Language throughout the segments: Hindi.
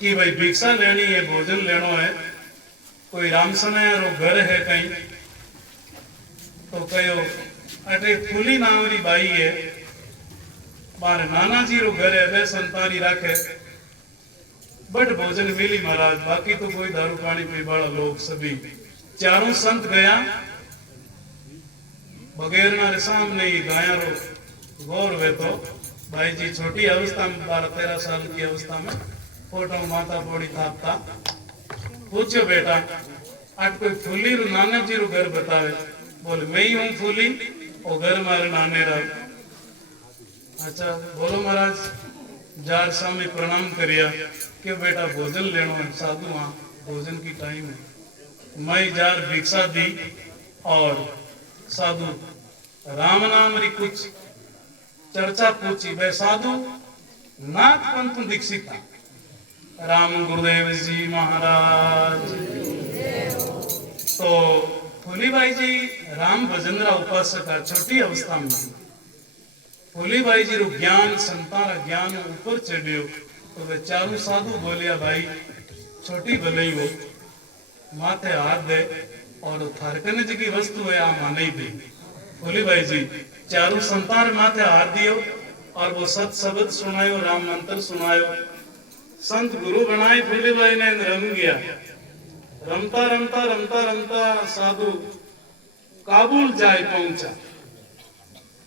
कि भाई भिक्षा लेनी है, भोजन लेनो है, कोई रामसने रो घर है कहीं, तो कहो अटे फूली नाम री बाई है, मारे नाना जी रो घर है, वे संतानी राखे, बट भोजन मिली महाराज, बाकी तो कोई दारू पानी पी वाला लोग सभी। चारों संत गया बगैर सामने ही गाया रो गौर वे तो भाई जी छोटी अवस्था में 12-13 साल की अवस्था में फोटो माता पोड़ी थापता पूछो बेटा आज कोई फूली रू नानक जी रू घर बतावे, बोले मैं ही हूँ फूली और घर मारे नाने रहा। अच्छा बोलो महाराज, जार सामने प्रणाम करिया कि बेटा भोजन लेनो है, साधु वहां भोजन की टाइम है। मैं जार भिक्षा दी और साधु राम नाम री कुछ चर्चा पूछी, वे साधु नाथ पंथ दीक्षित राम गुरुदेव जी महाराज। तो फूली भाई जी राम भजनरा उपासक छोटी अवस्था में, फूली भाई जी रो ज्ञान संतारा ज्ञान ऊपर चढ़ियो, तो वे चारों साधु बोलिया भाई छोटी भले हो माथे हाथ दे और थारकन जी की वस्तु है आ माने दे। फूली भाई जी चारों संतान माथे हाथ दियो और वो सत शब्द सुनायो, राम मंत्र सुनायो, संत गुरु बनाए। फूली भाई ने रम गया, रमता रमता रमता रमता साधु काबुल जाए पहुंचा।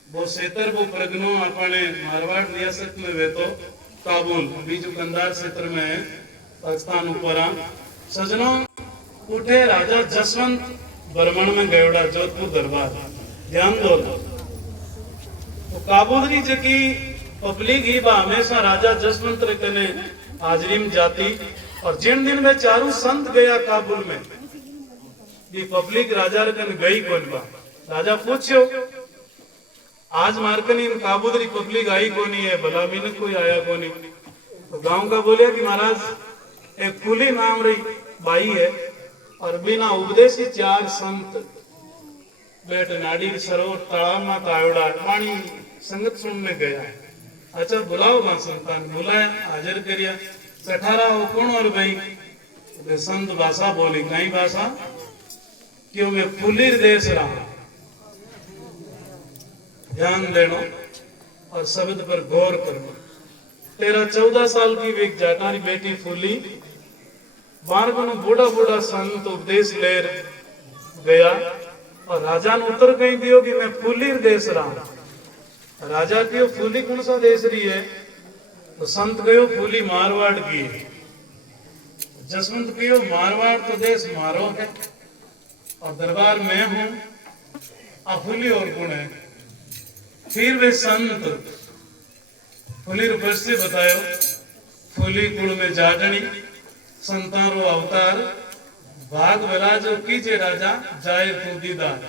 वो सेतर वो प्रगनो अपने मारवाड़ रियासत में वे तो काबुल बीजू कंधार क्षेत्र में है, पाकिस्तान ऊपर सजनों उठे राजा जसवंत बर्मन में गयोड़ा जोधपुर दरबार, ध्यान दो। तो काबुल री जकी पब्लिक ही बा हमेशा राजा जसवंत रे कने हाजरी में जाती, और जिन दिन में चारों संत गया काबुल में ये पब्लिक राजा रे कने गई कौन बा। राजा पूछो आज मारकन इन काबुल री पब्लिक आई कोनी है, भला मीन कोई आया कोनी। तो गांव का बोलिया कि महाराज एक फूली नाम री बाई है और बिना उपदेशी 4 संत बैठ नाड़ी सरोवर तालाब में तावड़ा पानी संगत सुनने गया। अच्छा बुलाओ मां संतान, बुलाया हाजिर करिया, कठारा हो कौन और भाई, तो संत भाषा बोली कई भाषा क्यों मैं फुलीर देश रहा। ध्यान देनो और शब्द पर गौर करो। 13-14 साल की एक जाटारी बेटी फूली बारगनो बूढ़ा बूढ़ा संत उपदेश ले गया और राजा ने उत्तर कहीं दियो कि मैं फूलीर देश रहा। राजा की फूली कौन सा देश रही है, तो संत गयो फूली मारवाड़ की है। जसवंत कहो मारवाड़ तो देश मारो है और दरबार में हूं, फूली और गुण है। फिर वे संत फूली रूप से बतायो फूली कुल में जागणी संतारो अवतार भाग भला जो कीजे राजा जाए तो दीदार।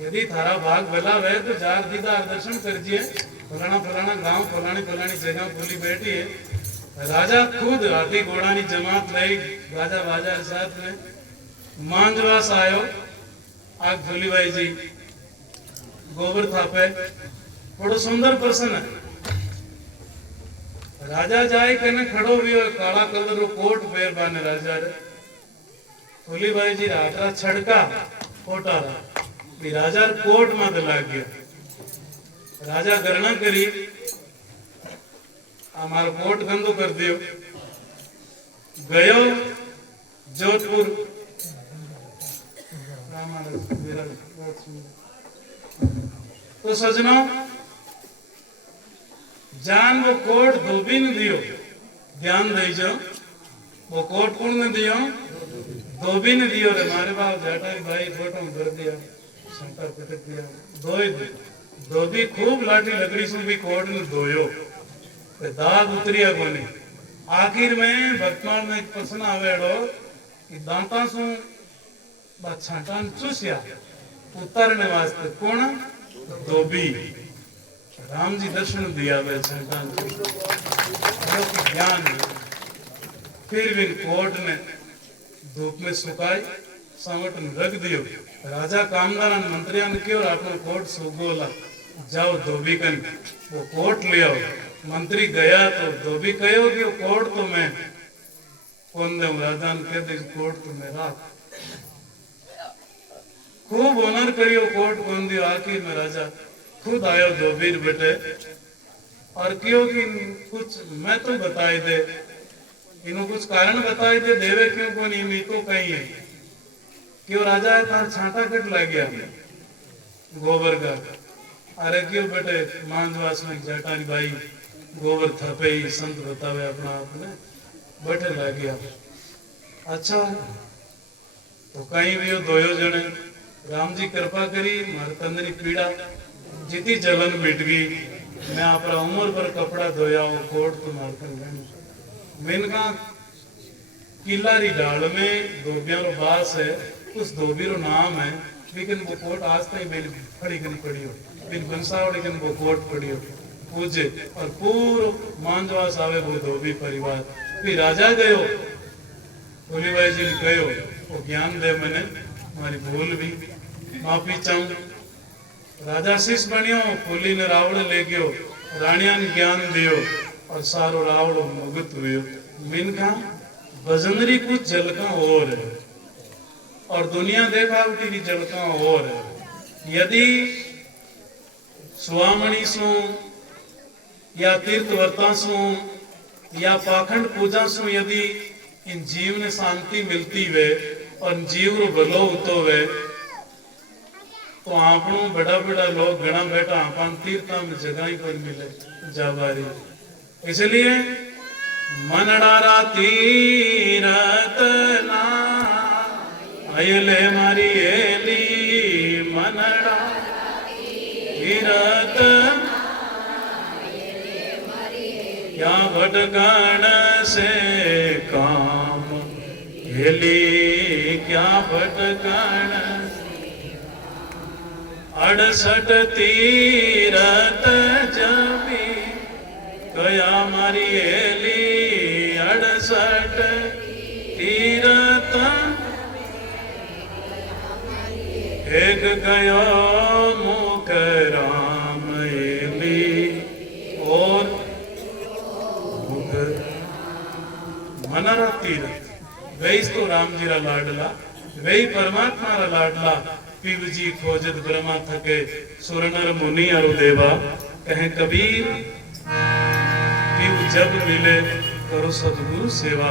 यदि थारा भाग भला है तो जार दीदार दर्शन करजिए। फलाना फलाना गांव फलानी फलानी जगह फूली बैठी है। राजा खुद हाथी घोड़ा की जमात लाई राजा बाजा के साथ में मांजवास आयो। आग फूली भाई जी गोबर थापे बड़ो सुंदर प्रसन्न है। राजा जाए कने खड़ो भी हो काला कलर रो कोट पैर बाने राजा रे फूली भाई जी राजा छड़का कोटा भी राजा कोट मत लाग गया। राजा गणना करी हमारा कोट गंदो कर दियो। गयो जोधपुर तो सजनों जान वो कोट धोबी ने दियो, ध्यान दीजो वो कोट कौन ने दियो, धोबी ने दियो रे। मारे बाप जाटा भाई फोटो भर दिया शंकर पटक दिया धोई धोबी खूब लाठी लकड़ी से भी कोट ने धोयो दाग उतरिया कोनी। आखिर में वर्तमान में एक प्रश्न आवेड़ो कि दांता सु छाटान चूसिया उतरने वास्ते कौन धोबी राम जी दर्शन दिया वे छाटान ज्ञान। फिर भी कोर्ट ने धूप में सुखाई संगठ में रख दियो। राजा कामदार मंत्रियों ने क्यों अपना कोर्ट सुगोला जाओ धोबी कन वो कोर्ट ले आओ। मंत्री गया तो धोबी कहो कि वो कोर्ट तो मैं कौन दे राजा ने कह दे कोर्ट तुम्हें रात खूब ऑनर करियो कोर्ट कौन दियो आखिर में राजा खुद आयो धोबीर बेटे और क्यों कि कुछ मैं तो बताए दे इन्हों कुछ कारण बताए दे देवे क्यों को नहीं मी तो कहीं है क्यों राजा है तार छांटा कट लग गया गोबर का अरे क्यों बेटे मांझवास में जटानी भाई गोबर थपे ही संत बतावे अपना आपने बैठे लग गया अच्छा तो कहीं भी दोयो जने राम जी कृपा करी मारे तंदरी पीड़ा जितनी जलन मिट गई मैं अपना उम्र पर कपड़ा धोया वो कोट तो मारकर मिनका किलारी डाल में धोबिया रो बास है उस धोबी रो नाम है लेकिन वो कोट आज तक मेरी फड़ी कनी पड़ी हो बिन बंसावड़ी कन वो कोट पड़ी हो पूजे और पूरो मांझवास आवे वो धोबी परिवार फिर राजा गयो बोली भाई जी ने कहो वो ज्ञान दे मैंने हमारी भूल भी माफी चाहूं राजा शिष बनियो फूली ने रावण ले गयो रानिया ने ज्ञान दियो और सारो रावण मुगत हुए मिनका भजनरी कुछ झलका और है और दुनिया देखावटी की झलका और है यदि स्वामणी सु या तीर्थ वर्ता सु या पाखंड पूजा सु यदि इन जीव ने शांति मिलती वे और जीव रो भलो होतो वे तो आपनो बड़ा बड़ा लोग गणा बैठा आपन तीर्था में जगह ही कोई मिले जाबारी इसलिए मनडारा तीरथ ना अयले मारी एली मनडा तीरथ क्या भटकन से काम हेली क्या भटकन 68 तीरथ जमी कया मारी हेली 68 तीरथ एक गयो मुख राम एली और मुख मनारा तीरथ वही तो राम जी रा लाडला वही परमात्मा रा लाडला पिव जी खोजत ब्रह्मा थके सुरनर मुनि अरु देवा कहे कबीर पिव जब मिले करो सतगुरु सेवा